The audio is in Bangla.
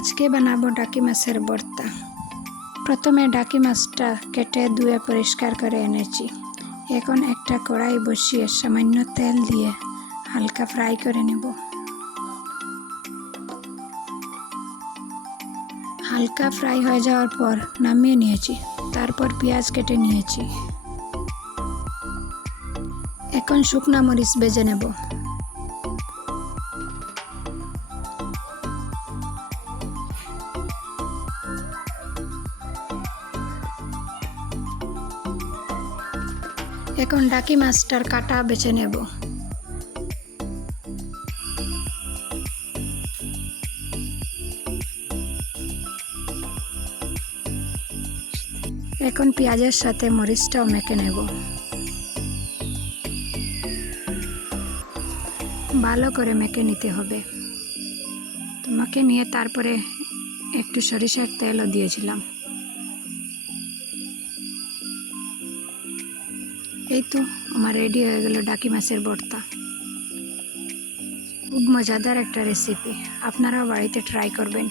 আজকে বানাবো ডাকি মাছের ভর্তা। প্রথমে ডাকি মাছটা কেটে ধুয়ে পরিষ্কার করে এনেছি। এখন একটা কড়াই বসিয়ে সামান্য তেল দিয়ে হালকা ফ্রাই করে নেব। হালকা ফ্রাই হয়ে যাওয়ার পর নামিয়ে নিয়েছি। তারপর পেঁয়াজ কেটে নিয়েছি। এখন শুকনা মরিচ ভেজে নেব। এখন ডাকি মাছটার কাটা বেছে নেব। এখন পেঁয়াজের সাথে মরিচটাও মেখে নেব। ভালো করে মেখে নিতে হবে। মেখে নিয়ে তারপরে একটু সরিষার তেলও দিয়েছিলাম। এই তো আমার রেডি হয়ে গেল ডাকি মাছের ভর্তা। খুব মজাদার একটা রেসিপি, আপনারাও বাড়িতে ট্রাই করবেন।